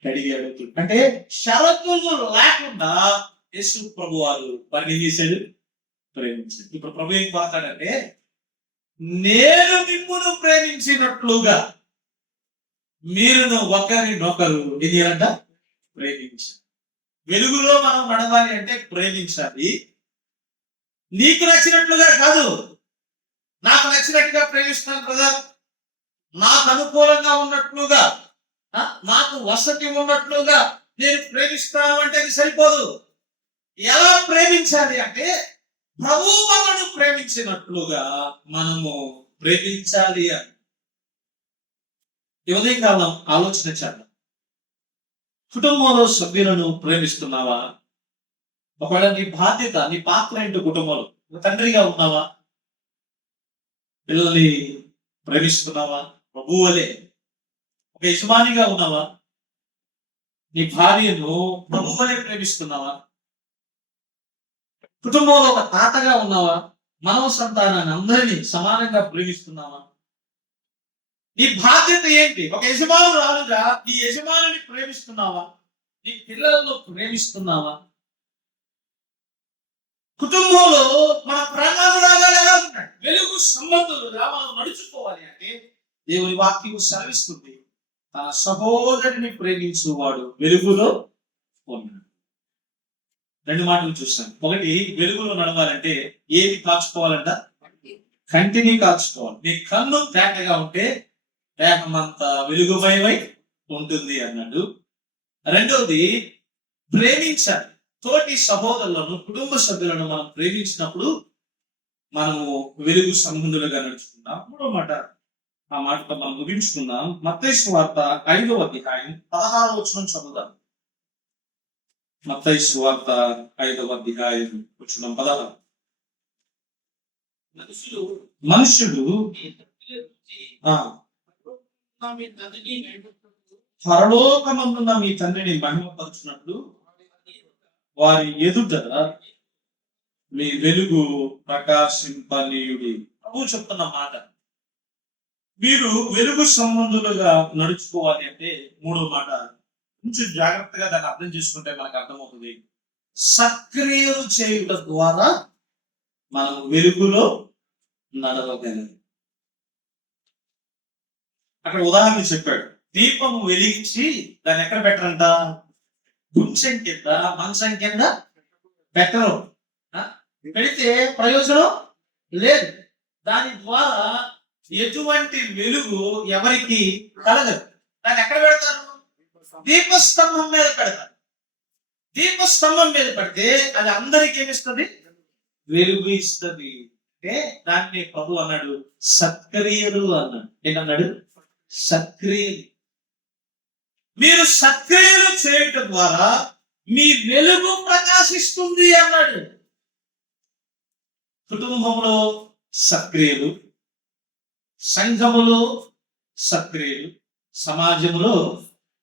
కడిగాడు. అంటే షరతులు లేకుండా యేసు ప్రభు వారు వారిని ఏం చేశాడు? ప్రేమించాడు. ఇప్పుడు ప్రభు ఏం మాట్లాడంటే, నేను మిమ్మును ప్రేమించినట్లుగా మీరును ఒకరినొకరు ఇది అంట ప్రేమించాలి. వెలుగులో మనం నడవాలి అంటే ప్రేమించాలి. నీకు నచ్చినట్లుగా కాదు, నాకు నచ్చినట్టుగా ప్రేమిస్తున్నాను బ్రదర్, నాకు అనుకూలంగా ఉన్నట్లుగా, నాకు వసతి ఉన్నట్లుగా నేను ప్రేమిస్తాను అంటే అది సరిపోదు. ఎలా ప్రేమించాలి అంటే ప్రభు మనను ప్రేమించినట్లుగా మనము ప్రేమించాలి అని ఈ ఉదయకాలం ఆలోచన చేద్దాం. కుటుంబంలో సభ్యులను ప్రేమిస్తున్నావా? ఒకవేళ నీ బాధ్యత, నీ పాత్ర ఏంటో కుటుంబంలో తండ్రిగా ఉన్నావా? పిల్లల్ని ప్రేమిస్తున్నావా? ప్రభువులే ఒక యజమానిగా ఉన్నావా? నీ భార్యను ప్రభువులే ప్రేమిస్తున్నావా? కుటుంబంలో ఒక తాతగా ఉన్నావా? మనవ సంతానాన్ని అందరినీ సమానంగా ప్రేమిస్తున్నావా? నీ బాధ్యత ఏంటి? ఒక యజమానురాలుగా నీ యజమానిని ప్రేమిస్తున్నావా? నీ పిల్లలను ప్రేమిస్తున్నావా? కుటుంబంలో మన ప్రాణాలురాగాలు ఎలా ఉన్నాయి? వెలుగు సంబంధులుగా మనం నడుచుకోవాలి అంటే దేవుని వాక్యం సెలవిస్తుంది, తన సహోదరుని ప్రేమించువాడు వెలుగులో ఉన్నాడు. రెండు మాటలు చూస్తాను. ఒకటి, వెలుగులో నడవాలంటే ఏది కాచుకోవాలంట? కంటిని కాచుకోవాలి. నీ కన్ను తేటగా ఉంటే దేహమంతా వెలుగుమయమై ఉంటుంది అన్నాడు. రెండవది, ప్రేమించాలి. తోటి సహోదరులను, కుటుంబ సభ్యులను మనం ప్రేమించినప్పుడు మనము వెలుగు సంబంధులుగా నడుచుకుందాం. మూడో మాట, ఆ మాటతో మనం ముగించుకుందాం. మత్తయి సువార్త 5వ అధ్యాయం 16వ వచనం చదువుదాం. మత్తయి సువార్త 5వ అధ్యాయం వచనం 16. మనుషుడు పరలోకమందున్న మీ తండ్రిని మహిమపరచునట్లు వారి ఎదుట మీ వెలుగు ప్రకాశింపనీయుడి. ప్రభు చెప్తున్న మాట, మీరు వెలుగు సంబంధులుగా నడుచుకోవాలి అంటే మూడో మాట, కొంచెం జాగ్రత్తగా దాన్ని అర్థం చేసుకుంటే మనకు అర్థమవుతుంది. సక్రియలు చేయుట ద్వారా మనం వెలుగులో నడవగలం. అక్కడ ఉదాహరణ చెప్పాడు. దీపము వెలిగించి దాన్ని ఎక్కడ పెట్టరంట? కొంచెం కింద, మంచం కింద పెట్టరు. పెడితే ప్రయోజనం లేదు. దాని ద్వారా ఎటువంటి వెలుగు ఎవరికి కలగదు. దాన్ని ఎక్కడ పెడతారు? దీపస్తంభం మీద పెడతారు. దీపస్తంభం మీద పెడితే అది అందరికీ ఏమిస్తుంది? వెలుగు ఇస్తుంది. అంటే దాన్ని ప్రభు అన్నాడు సత్క్రియలు అన్నాడు. ఏంటన్నాడు? సత్క్రియలు. మీరు సత్క్రియలు చేయటం ద్వారా మీ వెలుగు ప్రకాశిస్తుంది అన్నాడు. కుటుంబంలో సత్క్రియలు, సంఘములో సత్క్రియలు, సమాజంలో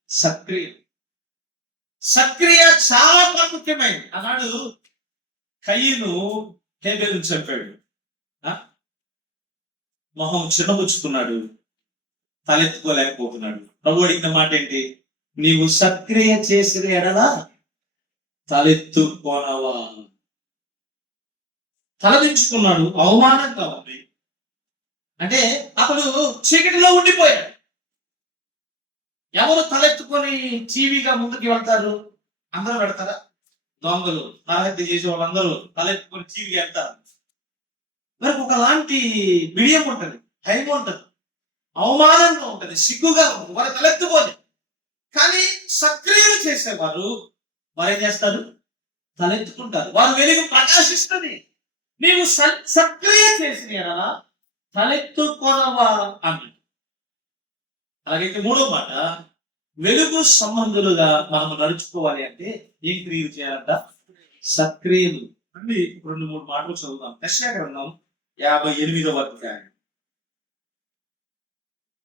సత్క్రియలు. సత్క్రియ చాలా ప్రాముఖ్యమైనది. అన్నాడు కయ్యను హేబెలును చంపాడు. మొహం చిన్నపుచ్చుకున్నాడు, తలెత్తుకోలేకపోతున్నాడు. ప్రభు అడిగిన మాట ఏంటి? నీవు సత్క్రియ చేసిన ఎడల తలెత్తుకోనవా? తలదించుకున్నాడు, అవమానంగా ఉంది. అంటే అతడు చీకటిలో ఉండిపోయాడు. ఎవరు తలెత్తుకొని టీవీగా ముందుకు వెళ్తారు? అందరూ పెడతారా? దొంగలు, నరహత్య చేసే వాళ్ళందరూ తలెత్తుకొని టీవీకి వెళ్తారు. మరి ఒకలాంటి బిడియం ఉంటుంది, భయం ఉంటుంది, అవమానంగా ఉంటుంది, సిగ్గుగా ఉంటుంది. వారు తలెత్తుకొని. కానీ సక్రియలు చేసేవారు వారు ఏం చేస్తారు? తలెత్తుకుంటారు. వారి వెలుగు ప్రకాశిస్తుంది. నీవు సక్రియ చేసిన ఎడల తలెత్తుకొనవా అని. అలాగైతే మూడో మాట, వెలుగు సంబంధులుగా మనం నడుచుకోవాలి అంటే ఏం క్రియలు చేయాలంట? సక్రియలు. అండి 2-3 మాటలు చదువుతాం. యెషయా గ్రంథం 58వ అధ్యాయం.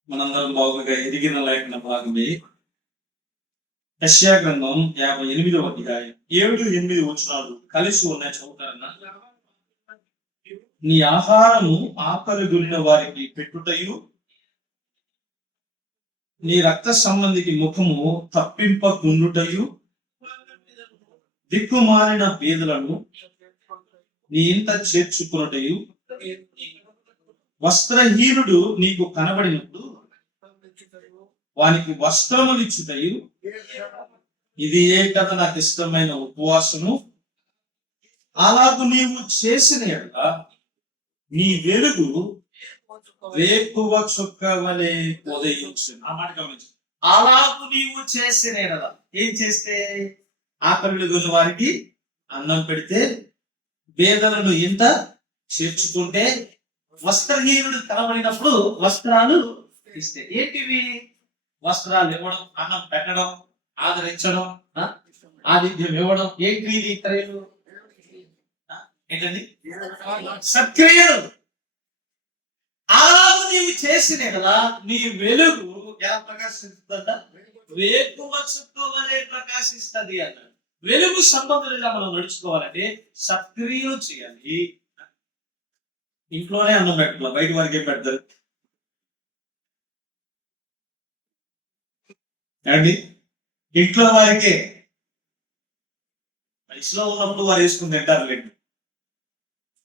మనందరం బాగుగా ఎదిగిన లేఖన భాగమే. యెషయా గ్రంథం 58వ అధ్యాయం 7-8 వచనాలు కలిసి ఉన్నాయి, చదువుతారన్నా. నీ ఆహారము ఆకలి గొనిన వారికి పెట్టుటయు, నీ రక్త సంబంధికి ముఖము తప్పింపకుండుటయు, దిక్కుమాలిన పేదలను నీ ఇంట చేర్చుకున్నటయు, వస్త్రహీనుడు నీకు కనబడినప్పుడు వానికి వస్త్రములిచ్చుటయు, ఇది ఏ కదా నాకు ఇష్టమైన ఉపవాసము. అలాగు నీవు చేసిన ఎడల నీ వెలుగు వేకువ చుక్క వలె ఉదయించును. ఆ మాట గమనించు. అలాగు నీవు చేసిన ఎడల, ఏం చేస్తే? ఆకలి గొన్న వారికి అన్నం పెడితే, పేదలను ఇంత చేర్చుకుంటే, వస్త్రహీనుడు కనబడినప్పుడు వస్త్రాలు ఇస్తే. ఏంటివి? వస్త్రాలు ఇవ్వడం, అన్నం పెట్టడం, ఆదరించడం, ఆతిథ్యం ఇవ్వడం. ఏంటి ఇది? క్రియలు ఏంటండి? సత్క్రియలు. అలాగ నీవు చేసిన కదా నీ వెలుగు ఎలా ప్రకాశిస్తుందంట? వేకువ చుక్క వలె ప్రకాశిస్తుంది అన్నాడు. వెలుగు సంబంధులుగా మనం నడుచుకోవాలంటే సక్రియలు చేయాలి. ఇంట్లోనే అన్నం పెట్టాలి, బయట వారికి ఏం పెడతారు అండి? ఇంట్లో వారికే. వయసులో ఉన్నప్పుడు వారు వేసుకుని తింటారు లేండి.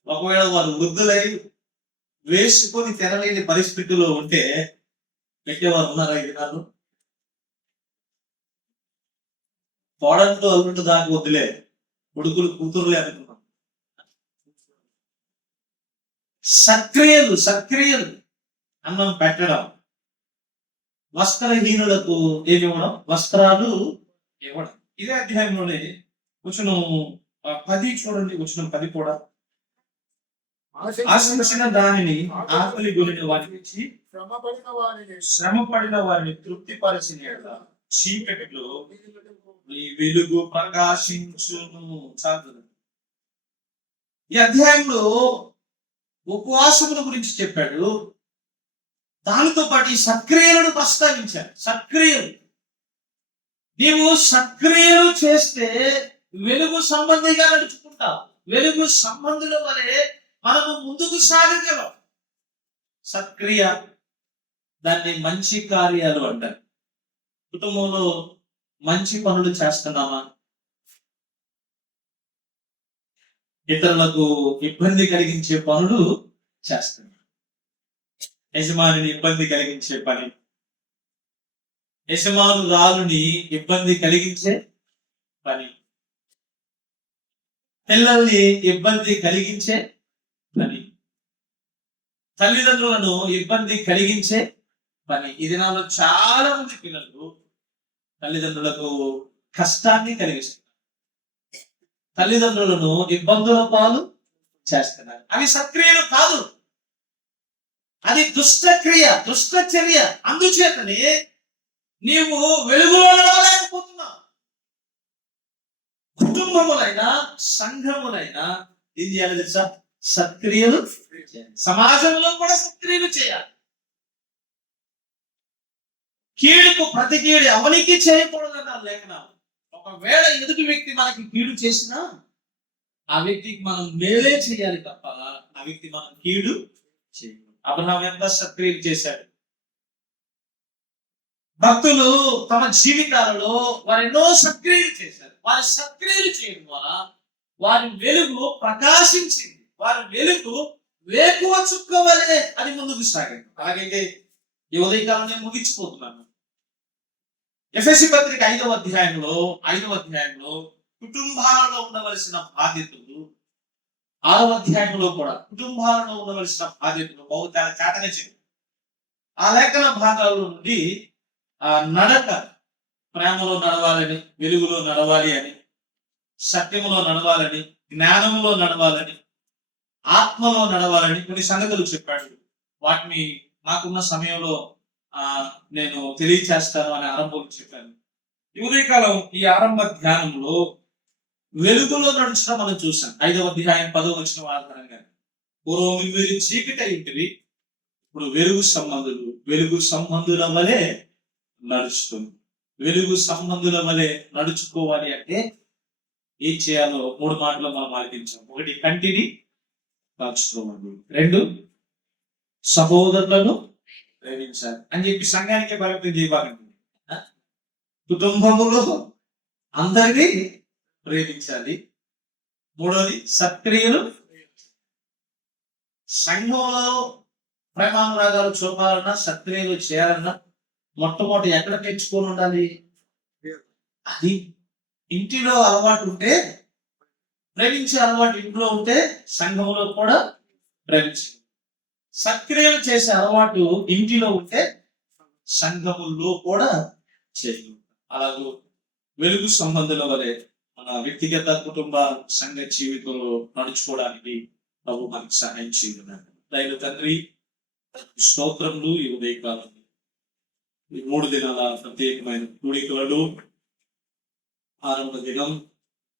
ఒకవేళ వారు వృద్ధులై వేసుకొని తినలేని పరిస్థితుల్లో ఉంటే పెట్టేవారు ఉన్నారా ఈ దినాలు? కోడలతో అల్లుంటూ దాకా వద్దులే, కొడుకులు కూతురులే అనుకున్నాం. సక్రియలు అన్నం పెట్టడం, వస్త్రహీనులకు ఏమి ఇవ్వడం? వస్త్రాలు ఇవ్వడం. ఇదే అధ్యాయంలోనే వచనం 10 చూడండి. వచనం 10 కూడా, ఆశించిన దానిని ఆకలి గొనిన వారికి ఇచ్చి, శ్రమపడిన వారిని తృప్తిపరిచిన యెడల చీకటిలో నీ వెలుగు ప్రకాశించును. చాలు. ఈ అధ్యాయంలో ఉపవాసముల గురించి చెప్పాడు. దానితో పాటు ఈ సక్రియలను ప్రస్తావించాడు. సక్రియలు. నీవు సక్రియలు చేస్తే వెలుగు సంబంధిగా నడుచుకుంటావు. వెలుగు సంబంధుల వలె మనము ముందుకు సాగగలం. సక్రియ, దాన్ని మంచి కార్యాలు అంటారు. కుటుంబంలో మంచి పనులు చేస్తున్నామా? ఇతరులకు ఇబ్బంది కలిగించే పనులు చేస్తున్నాం. యజమానిని ఇబ్బంది కలిగించే పని, యజమానురాలుని ఇబ్బంది కలిగించే పని, పిల్లల్ని ఇబ్బంది కలిగించే పని, తల్లిదండ్రులను ఇబ్బంది కలిగించే పని. ఈ దినాల్లో చాలా మంది పిల్లలు తల్లిదండ్రులకు కష్టాన్ని కలిగిస్తున్నారు, తల్లిదండ్రులను ఇబ్బందుల పాలు చేస్తున్నారు. అవి సక్రియలు కాదు, అది దుష్టక్రియ, దుష్టచర్య. అందుచేతనే నీవు వెలుగులో నడవలేకపోతున్నావు. కుటుంబములైనా సంఘములైనా ఏం చేయాలి తెలుసా? సత్క్రియలు చేయాలి. సమాజంలో కూడా సత్క్రియలు చేయాలి. కీడుకు ప్రతి కీడు ఎవరికి చేయకూడదన్నారు లేఖనాలు. ఒకవేళ ఎదుటి వ్యక్తి మనకి కీడు చేసినా ఆ వ్యక్తికి మనం మేలే చేయాలి తప్ప ఆ వ్యక్తి మనం కీడు చేయకూడదు. అబ్రహాం ఎంత సత్క్రియలు చేశాడు. భక్తులు తమ జీవితాలలో వారు ఎన్నో సత్క్రియలు చేశారు. వారి సత్క్రియలు చేయడం ద్వారా వారి వెలుగు ప్రకాశించింది. వారి వెలుగు వేకువ చుక్క వలె అది ముందుకు సాగింది. అలాగైతే ఈ ఉదయకాలం నేను ముగించిపోతున్నాను. ఎఫెసీ పత్రిక 5వ అధ్యాయంలో కుటుంబాలలో ఉండవలసిన బాధ్యతలు, 6వ అధ్యాయంలో కూడా కుటుంబాలలో ఉండవలసిన బాధ్యతలు బహుతేర చేతనిచ్చింది. ఆ లేఖన భాగాల నుండి నడక, ప్రేమలో నడవాలని, వెలుగులో నడవాలి అని, సత్యములో నడవాలని, జ్ఞానంలో నడవాలని, ఆత్మలో నడవాలని కొన్ని సంగతులు చెప్పాడు. వాటిని నాకున్న సమయంలో నేను తెలియచేస్తాను అనే ఆరంభం చెప్పాను. ఈ ఉదయకాలం ఈ ఆరంభ ధ్యానంలో వెలుగులో నడుచడం మనం చూసాం. 5వ అధ్యాయం 10వ వచనం ఆధారంగా పూర్వం మీరు చీకటి అయింటివి, ఇప్పుడు వెలుగు సంబంధుల వలె నడుచుతుంది. వెలుగు సంబంధుల వలె నడుచుకోవాలి అంటే ఏం చేయాలో 3 మాటలు మనం ఆలోచించాం. 1, కంటిని కాచుకోవాలి. 2, సహోదరులను ప్రేమించాలి అని చెప్పి సంఘానికి బలపం చేయబాకండి. కుటుంబములో అందరినీ ప్రేమించాలి. 3వది సత్క్రియలు. సంఘంలో ప్రేమానురాగాలు చూపాలన్నా, సత్క్రియలు చేయాలన్నా మొట్టమొదటి ఎక్కడ పెంచుకొని ఉండాలి? అది ఇంటిలో అలవాటు ఉంటే, ప్రేమించే అలవాటు ఇంట్లో ఉంటే సంఘంలో కూడా ప్రేమించాలి. సత్క్రియలు చేసే అలవాటు ఇంటిలో ఉంటే సంఘముల్లో కూడా చేయాలి. అలాగే వెలుగు సంబంధుల వలె మన వ్యక్తిగత కుటుంబ సంఘ జీవితంలో నడుచుకోవడానికి ప్రభు మనకు సహాయం చేయాలి. దైవ తండ్రి, స్తోత్రములు. ఈ ఉదయకాలం ఈ 3 దినాల ప్రత్యేకమైన కూడికలలో ఆరంభ దినం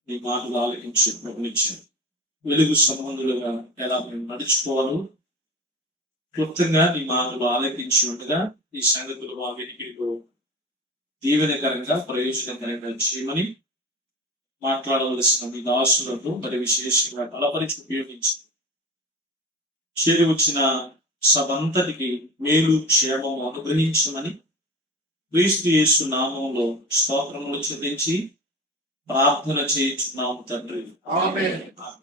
మీ మాటలు ఆలకించి ప్రకటించారు. వెలుగు సంబంధులుగా ఎలా మేము నడుచుకోవాలో క్లుప్తంగా మీ మాటలు ఆలకించి ఉండగా ఈ సంగతులు మా వెనుకలో దీవెనకరంగా, ప్రయోజనకరంగా చేయమని మాట్లాడవలసిన మీ దాసులను మరి విశేషంగా బలపరిచి ఉపయోగించి చేరి వచ్చిన సభంతటికి మేలు క్షేమం అనుగ్రహించమని క్రీస్తు యేసు నామంలో స్తోత్రములు చెల్లించి ప్రార్థన చేయించున్నాము తండ్రి. ఆమేన్. ఆమేన్.